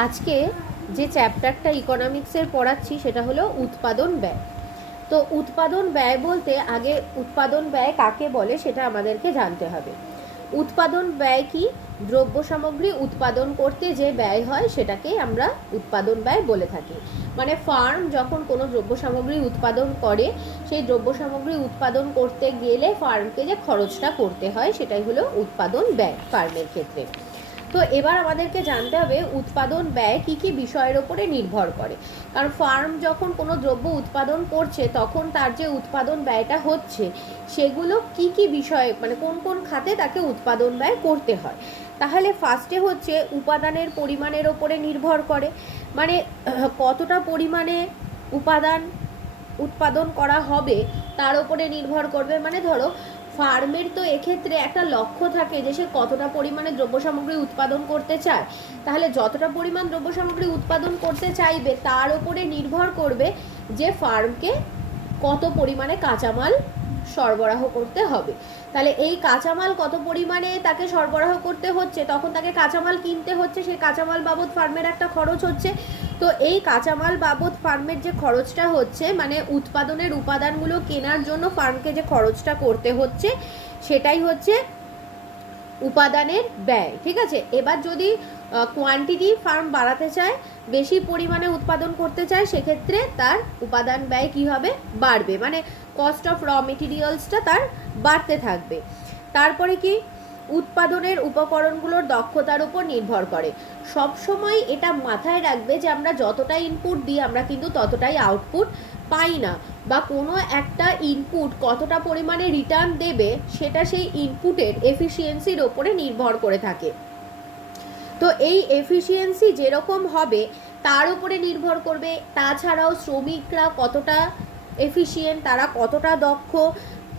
আজকে যে চ্যাপ্টারটা ইকোনমিক্সের পড়াচ্ছি সেটা হলো উৎপাদন ব্যয়। তো উৎপাদন ব্যয় বলতে আগে উৎপাদন ব্যয় কাকে বলে সেটা আমাদেরকে জানতে হবে। উৎপাদন ব্যয় কি? দ্রব্য সামগ্রী উৎপাদন করতে যে ব্যয় হয় সেটাকেই আমরা উৎপাদন ব্যয় বলে থাকি। মানে ফার্ম যখন কোনো দ্রব্য সামগ্রী উৎপাদন করে, সেই দ্রব্য সামগ্রী উৎপাদন করতে গেলে ফার্মকে যে খরচটা করতে হয় সেটাই হলো উৎপাদন ব্যয় ফার্মের ক্ষেত্রে। তো এবার আমাদেরকে জানতে হবে উৎপাদন ব্যয় কী কী বিষয়ের ওপরে নির্ভর করে। কারণ ফার্ম যখন কোনো দ্রব্য উৎপাদন করছে তখন তার যে উৎপাদন ব্যয়টা হচ্ছে সেগুলো কী কী বিষয়ে, মানে কোন কোন খাতে তাকে উৎপাদন ব্যয় করতে হয়। তাহলে ফার্স্টে হচ্ছে উপাদানের পরিমাণের ওপরে নির্ভর করে, মানে কতটা পরিমাণে উপাদান উৎপাদন করা হবে তার ওপরে নির্ভর করবে। মানে ধরো ফার্মের তো এক্ষেত্রে একটা লক্ষ্য থাকে যে সে কতটা পরিমাণে দ্রব্য সামগ্রী উৎপাদন করতে চায়, তাহলে যতটা পরিমাণ দ্রব্য সামগ্রী উৎপাদন করতে চাইবে তার ওপরে নির্ভর করবে যে ফার্মকে কত পরিমাণে কাঁচামাল সরবরাহ করতে হবে। তাহলে এই কাঁচামাল কত পরিমাণে তাকে সরবরাহ করতে হচ্ছে, তখন তাকে কাঁচামাল কিনতে হচ্ছে, সেই কাঁচামাল বাবদ ফার্মের একটা খরচ হচ্ছে। তো এই কাঁচামাল বাবদ ফার্মের যে খরচটা হচ্ছে, মানে উৎপাদনের উপাদানগুলো কেনার জন্য ফার্মকে যে খরচটা করতে হচ্ছে সেটাই হচ্ছে উপাদানের ব্যয়। ঠিক আছে, এবার যদি কোয়ান্টিটি ফার্ম বাড়াতে চায়, বেশি পরিমাণে উৎপাদন করতে চায়, সেক্ষেত্রে তার উপাদান ব্যয় কী হবে? বাড়বে, মানে কস্ট অফ র মেটেরিয়ালসটা তার বাড়তে থাকবে। তারপরে কি? উৎপাদনের উপকরণগুলোর দক্ষতার উপর নির্ভর করে। সবসময় এটা মাথায় রাখবে যে আমরা যতটা ইনপুট দিই আমরা কিন্তু ততটাই আউটপুট পাই না, বা কোনো একটা ইনপুট কতটা পরিমাণে রিটার্ন দেবে সেটা সেই ইনপুটের এফিসিয়েন্সির ওপরে নির্ভর করে থাকে। তো এই এফিসিয়েন্সি যেরকম হবে তার উপরে নির্ভর করবে। তাছাড়াও শ্রমিকরা কতটা এফিসিয়েন্ট, তারা কতটা দক্ষ,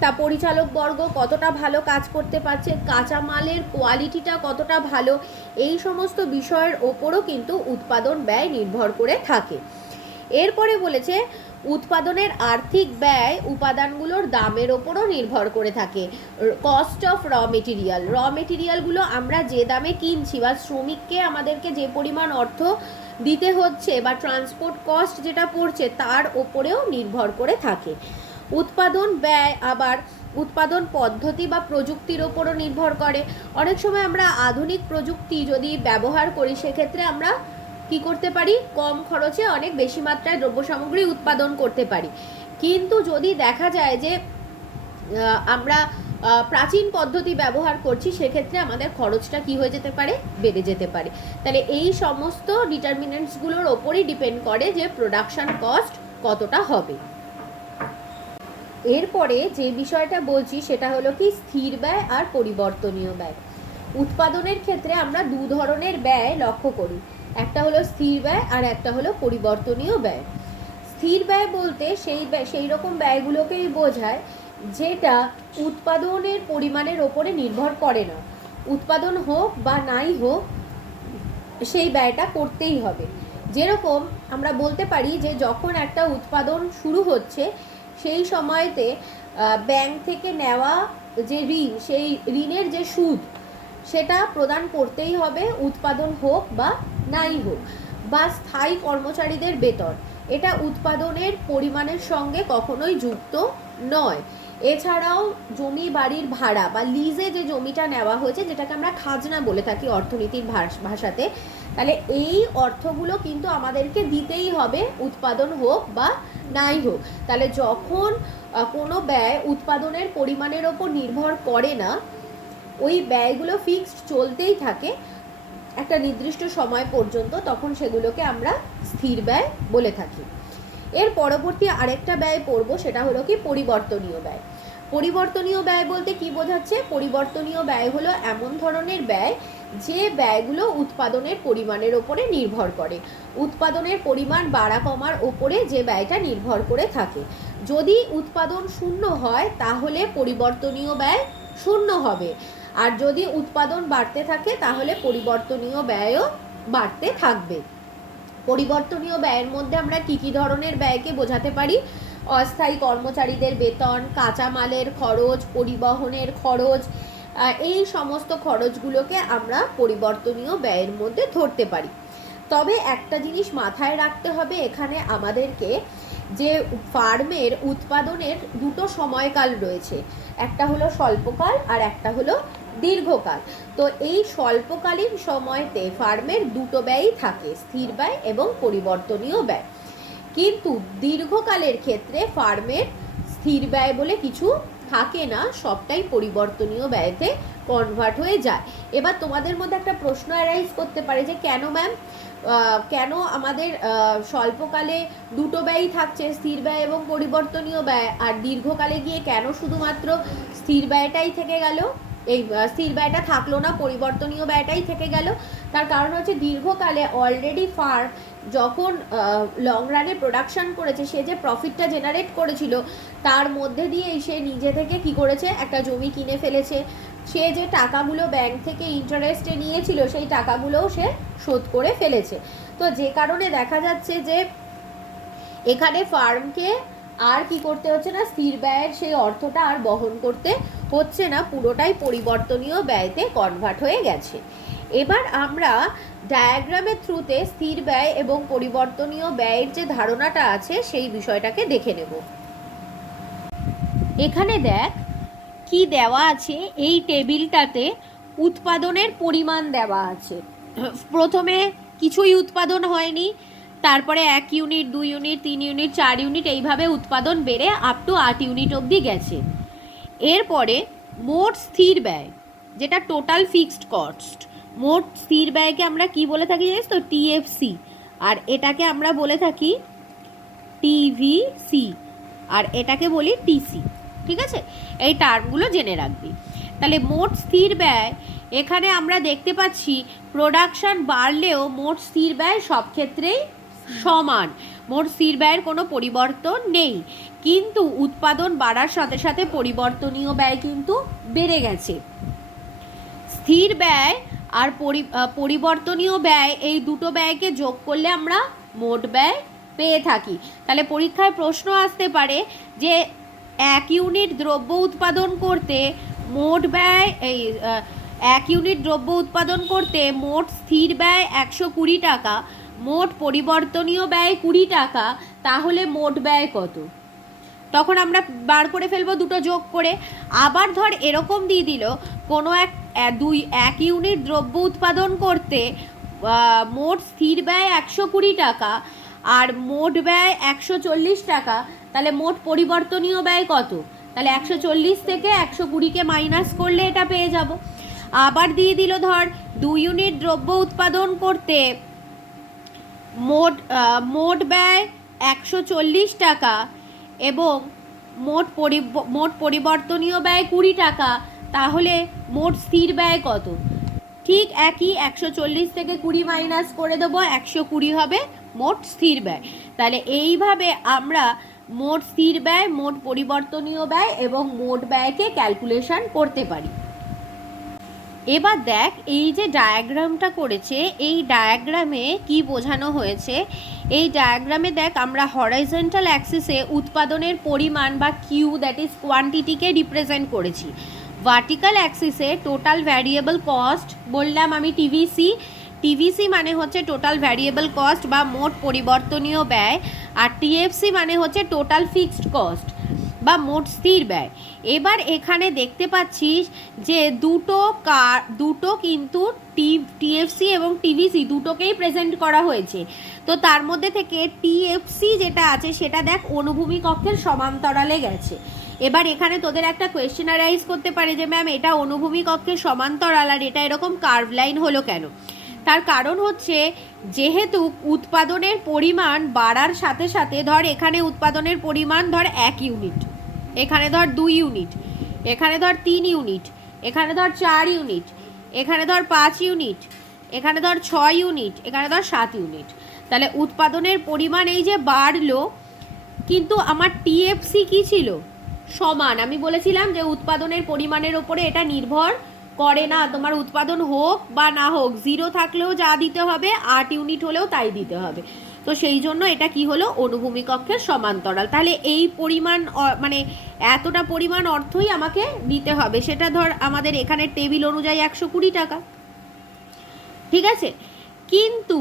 তা পরিচালকবর্গ কতটা ভালো কাজ করতে পারছে, কাঁচামালের কোয়ালিটিটা কতটা ভালো, এই সমস্ত বিষয়ের ওপরও কিন্তু উৎপাদন ব্যয় নির্ভর করে থাকে। এরপরে বলেছে উৎপাদনের আর্থিক ব্যয় উপাদানগুলোর দামের ওপরও নির্ভর করে থাকে। কস্ট অফ র মেটেরিয়ালগুলো আমরা যে দামে কিনছি বা শ্রমিককে আমাদেরকে যে পরিমাণ অর্থ দিতে হচ্ছে বা ট্রান্সপোর্ট কস্ট যেটা পড়ছে তার ওপরেও নির্ভর করে থাকে। উৎপাদন ব্যয় আবার উৎপাদন পদ্ধতি বা প্রযুক্তির ওপরও নির্ভর করে। অনেক সময় আমরা আধুনিক প্রযুক্তি যদি ব্যবহার করি সেক্ষেত্রে আমরা কি করতে পারি? কম খরচে অনেক বেশি মাত্রায় দ্রব্য সামগ্রী উৎপাদন করতে পারি। কিন্তু যদি দেখা যায় যে আমরা প্রাচীন পদ্ধতি ব্যবহার করছি সেক্ষেত্রে আমাদের খরচটা কি হয়ে যেতে পারে? বেড়ে যেতে পারে। তাহলে এই সমস্ত ডিটারমিনেন্টসগুলোর ওপরই ডিপেন্ড করে যে প্রোডাকশন কস্ট কতটা হবে। এরপরে যে বিষয়টা বলছি সেটা হলো কি স্থির ব্যয় আর পরিবর্তনীয় ব্যয়। উৎপাদনের ক্ষেত্রে আমরা দু ধরনের ব্যয় লক্ষ্য করি, একটা হলো স্থির ব্যয় আর একটা হলো পরিবর্তনীয় ব্যয়। স্থির ব্যয় বলতে সেই রকম ব্যয়গুলোকেই বোঝায় যেটা উৎপাদনের পরিমাণের ওপরে নির্ভর করে না। উৎপাদন হোক বা নাই হোক সেই ব্যয়টা করতেই হবে। যেরকম আমরা বলতে পারি যে যখন একটা উৎপাদন শুরু হচ্ছে সেই সময়তে ব্যাংক থেকে নেওয়া যে ঋণ, সেই ঋণের যে সুদ সেটা প্রদান করতেই হবে, উৎপাদন হোক বা নাই হোক। বা স্থায়ী কর্মচারীদের বেতন, এটা উৎপাদনের পরিমাণের সঙ্গে কখনোই যুক্ত নয়। এছাড়াও জমি বাড়ির ভাড়া বা লিজে যে জমিটা নেওয়া হয়েছে, যেটাকে আমরা খাজনা বলে থাকি অর্থনীতির ভাষাতে, তাহলে এই অর্থগুলো কিন্তু আমাদেরকে দিতেই হবে উৎপাদন হোক বা নাই হোক। তাহলে যখন কোনো ব্যয় উৎপাদনের পরিমাণের ওপর নির্ভর করে না, ওই ব্যয়গুলো ফিক্সড চলতেই থাকে একটা নির্দিষ্ট সময় পর্যন্ত, তখন সেগুলোকে আমরা স্থির ব্যয় বলে থাকি। এর পরবর্তী আরেকটা ব্যয় পড়ব, সেটা হলো কি পরিবর্তনীয় ব্যয়। পরিবর্তনীয় ব্যয় বলতে কি বোঝাচ্ছে? পরিবর্তনীয় ব্যয় হলো এমন ধরনের ব্যয় যে ব্যয়গুলো উৎপাদনের পরিমাণের ওপরে নির্ভর করে। উৎপাদনের পরিমাণ বাড়া কমার ওপরে যে ব্যয়টা নির্ভর করে থাকে। যদি উৎপাদন শূন্য হয় তাহলে পরিবর্তনীয় ব্যয় শূন্য হবে, আর যদি উৎপাদন বাড়তে থাকে তাহলে পরিবর্তনীয় ব্যয়ও বাড়তে থাকবে। পরিবর্তনীয় ব্যয়ের মধ্যে আমরা কী কী ধরনের ব্যয়কে বোঝাতে পারি? অস্থায়ী কর্মচারীদের বেতন, কাঁচামালের খরচ, পরিবহনের খরচ, এই সমস্ত খরচগুলোকে আমরা পরিবর্তনীয় ব্যয়ের মধ্যে ধরতে পারি। তবে একটা জিনিস মাথায় রাখতে হবে এখানে আমাদেরকে, যে ফার্মের উৎপাদনের দুটো সময়কাল রয়েছে, একটা হলো স্বল্পকাল আর একটা হলো দীর্ঘকাল। তো এই স্বল্পকালীন সময়তে ফার্মের দুটো ব্যয়ই থাকে, স্থির ব্যয় এবং পরিবর্তনীয় ব্যয়। কিন্তু দীর্ঘকালের ক্ষেত্রে ফার্মের স্থির ব্যয় বলে কিছু থাকে না, সবটাই পরিবর্তনীয় ব্যয়তে কনভার্ট হয়ে যায়। এবার তোমাদের মধ্যে একটা প্রশ্ন অ্যারাইজ করতে পারে যে কেন ম্যাম, কেন আমাদের স্বল্পকালে দুটো ব্যয়ই থাকছে, স্থির ব্যয় এবং পরিবর্তনীয় ব্যয়, আর দীর্ঘকালে গিয়ে কেন শুধুমাত্র স্থির ব্যয়টাই থেকে গেল, এই স্থির ব্যয়টা থাকলো না, পরিবর্তনীয় ব্যয়টাই থেকে গেল? তার কারণ হচ্ছে দীর্ঘকালে অলরেডি ফার্ম যখন লং রানে প্রোডাকশন করেছে, সে যে প্রফিটটা জেনারেট করেছিল তার মধ্যে দিয়েই সে নিজে থেকে কি করেছে, একটা জমি কিনে ফেলেছে, সে যে টাকাগুলো ব্যাংক থেকে ইন্টারেস্টে নিয়েছিল সেই টাকাগুলোও সে শোধ করে ফেলেছে। তো যে কারণে দেখা যাচ্ছে যে এখানে ফার্মকে আর কি করতে হচ্ছে না, স্থির ব্যয়ের সেই অর্থটা আর বহন করতে হচ্ছে না, পুরোটাই পরিবর্তনীয় ব্যয়তে কনভার্ট হয়ে গেছে। এবার আমরা ডায়াগ্রামের থ্রুতে স্থির ব্যয় এবং পরিবর্তনীয় ব্যয়ের যে ধারণাটা আছে সেই বিষয়টাকে দেখে নেব। এখানে দেখ কি দেওয়া আছে, এই টেবিলটাতে উৎপাদনের পরিমাণ দেওয়া আছে। প্রথমে কিছুই উৎপাদন হয়নি, তারপরে 1 ইউনিট, 2 ইউনিট, 3 ইউনিট, 4 ইউনিট, এইভাবে উৎপাদন বেড়ে আপ টু 8 ইউনিট অবধি গেছে। এরপরে মোট স্থির ব্যয়, যেটা টোটাল ফিক্সড কস্ট, মোট স্থির ব্যয়কে আমরা কি বলে থাকি জানিস তো, টিএফসি, আর এটাকে আমরা বলে থাকি টিভিসি, আর এটাকে বলি টিসি। ঠিক আছে, এই টার্মগুলো জেনে রাখবি। তাহলে মোট স্থির ব্যয়, এখানে আমরা দেখতে পাচ্ছি প্রোডাকশন বাড়লেও মোট স্থির ব্যয় সব ক্ষেত্রেই সমান, মোট স্থির ব্যয়ের কোনো পরিবর্তন নেই। কিন্তু উৎপাদন বাড়ার সাথে সাথে পরিবর্তনীয় ব্যয় কিন্তু বেড়ে গেছে। স্থির ব্যয় আর পরিবর্তনীয় ব্যয়, এই দুটো ব্যয়কে যোগ করলে আমরা মোট ব্যয় পেয়ে থাকি। তাহলে পরীক্ষায় প্রশ্ন আসতে পারে যে 1 ইউনিট দ্রব্য উৎপাদন করতে মোট ব্যয়, এই 1 ইউনিট দ্রব্য উৎপাদন করতে মোট স্থির ব্যয় 120 টাকা, মোট পরিবর্তনীয় ব্যয় 20 টাকা, তাহলে মোট ব্যয় কত? তখন আমরা বার করে ফেলবো দুটো যোগ করে। আবার ধর এরকম দিয়ে দিল, কোনো 1 ইউনিট দ্রব্য উৎপাদন করতে মোট স্থির ব্যয় 120 টাকা আর মোট ব্যয় 140 টাকা, তাহলে মোট পরিবর্তনীয় ব্যয় কত? তাহলে 140 থেকে 120কে মাইনাস করলে এটা পেয়ে যাব। আবার দিয়ে দিল ধর 2 ইউনিট দ্রব্য উৎপাদন করতে মোট ব্যয় 140 টাকা এবং মোট পরিবর্তনীয় ব্যয় 20 টাকা, তাহলে মোট স্থির ব্যয় কত? ঠিক একই, 140 থেকে 20 মাইনাস করে দেবো, 120 হবে মোট স্থির ব্যয়। তাহলে এইভাবে আমরা মোট স্থির ব্যয়, মোট পরিবর্তনীয় ব্যয় এবং মোট ব্যয়কে ক্যালকুলেশন করতে পারি। এবার দেখ এই যে ডায়াগ্রামটা করেছে, এই ডায়াগ্রামে কি বোঝানো হয়েছে। এই ডায়াগ্রামে দেখ আমরা হরাইজন্টাল অ্যাক্সিসে উৎপাদনের পরিমাণ বা কিউ, দ্যাট ইজ কোয়ান্টিটিকে রিপ্রেজেন্ট করেছি। ভার্টিক্যাল অ্যাক্সিসে টোটাল ভ্যারিয়েবল কস্ট, বললাম আমি টিভিসি, টিভিসি মানে হচ্ছে টোটাল ভ্যারিয়েবল কস্ট বা মোট পরিবর্তনীয় ব্যয়, আর টিএফসি মানে হচ্ছে টোটাল ফিক্সড কস্ট বা মোট স্থির ব্যয়। এবার এখানে দেখতে পাচ্ছিস যে দুটো কিন্তু টিএফসি এবং টিভিসি দুটোকেই প্রেজেন্ট করা হয়েছে। তো তার মধ্যে থেকে টিএফসি যেটা আছে সেটা দেখ অনুভূমিক অক্ষের সমান্তরালে গেছে। এবার এখানে তোদের একটা কোয়েশ্চেন অ্যারাইজ করতে পারে যে ম্যাম এটা অনুভূমিক অক্ষের সমান্তরাল আর এটা এরকম কার্ভ লাইন হলো কেন? তার কারণ হচ্ছে যেহেতু উৎপাদনের পরিমাণ বাড়ার সাথে সাথে, ধর এখানে উৎপাদনের পরিমাণ ধর 1 ইউনিট, এখানে ধর 2 ইউনিট, এখানে ধর 3 ইউনিট, এখানে ধর 4 ইউনিট, এখানে ধর 5 ইউনিট, এখানে ধর 6 ইউনিট, এখানে ধর 7 ইউনিট। তাহলে উৎপাদনের পরিমাণ এই যে বাড়লো, কিন্তু আমার টিএফসি কি ছিল? সমান। আমি বলেছিলাম যে উৎপাদনের পরিমাণের ওপরে এটা নির্ভর করে না, তোমার উৎপাদন হোক বা না হোক, 0 থাকলেও যা দিতে হবে, 8 ইউনিট হলেও তাই দিতে হবে। তো সেই জন্য এটা কি হলো? অনুভূমিক অক্ষের সমান্তরাল। তাহলে এই পরিমাণ, মানে এতটা পরিমাণ অর্থই আমাকে দিতে হবে, সেটা ধর আমাদের এখানে টেবিল অনুযায়ী 120 টাকা। ঠিক আছে, কিন্তু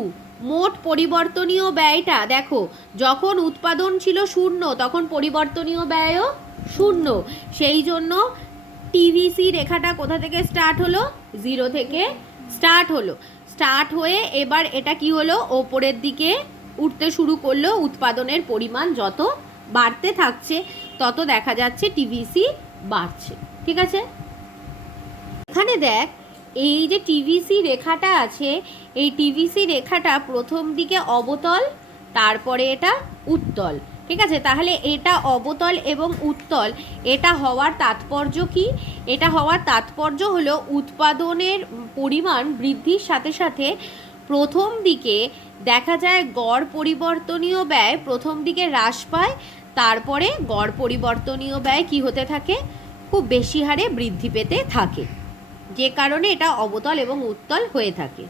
মোট পরিবর্তনীয় ব্যয়টা দেখো, যখন উৎপাদন ছিল শূন্য তখন পরিবর্তনীয় ব্যয়ও শূন্য, সেই জন্য টিভিসি রেখাটা কোথা থেকে স্টার্ট হলো, 0 থেকে স্টার্ট হলো, স্টার্ট হয়ে এবার এটা কি হলো, ওপরের দিকে উঠতে শুরু করলো। উৎপাদনের পরিমাণ যত বাড়তে থাকছে তত দেখা যাচ্ছে টিভিসি বাড়ছে। ঠিক আছে, এখানে দেখ এই যে টিভিসি রেখাটা আছে, এই টিভিসি রেখাটা প্রথম দিকে অবতল, তারপরে এটা উত্তল। ঠিক আছে, তাহলে এটা অবতল এবং উত্তল, এটা হওয়ার তাৎপর্য কি? এটা হওয়ার তাৎপর্য হলো উৎপাদনের পরিমাণ বৃদ্ধির সাথে সাথে প্রথম দিকে দেখা যায় গড় পরিবর্তনীয় ব্যয় প্রথম দিকে হ্রাস পায়, তারপরে গড় পরিবর্তনীয় ব্যয় কি হতে থাকে, খুব বেশি হারে বৃদ্ধি পেতে থাকে, যে কারণে এটা অবতল এবং উত্তল হয়ে থাকে।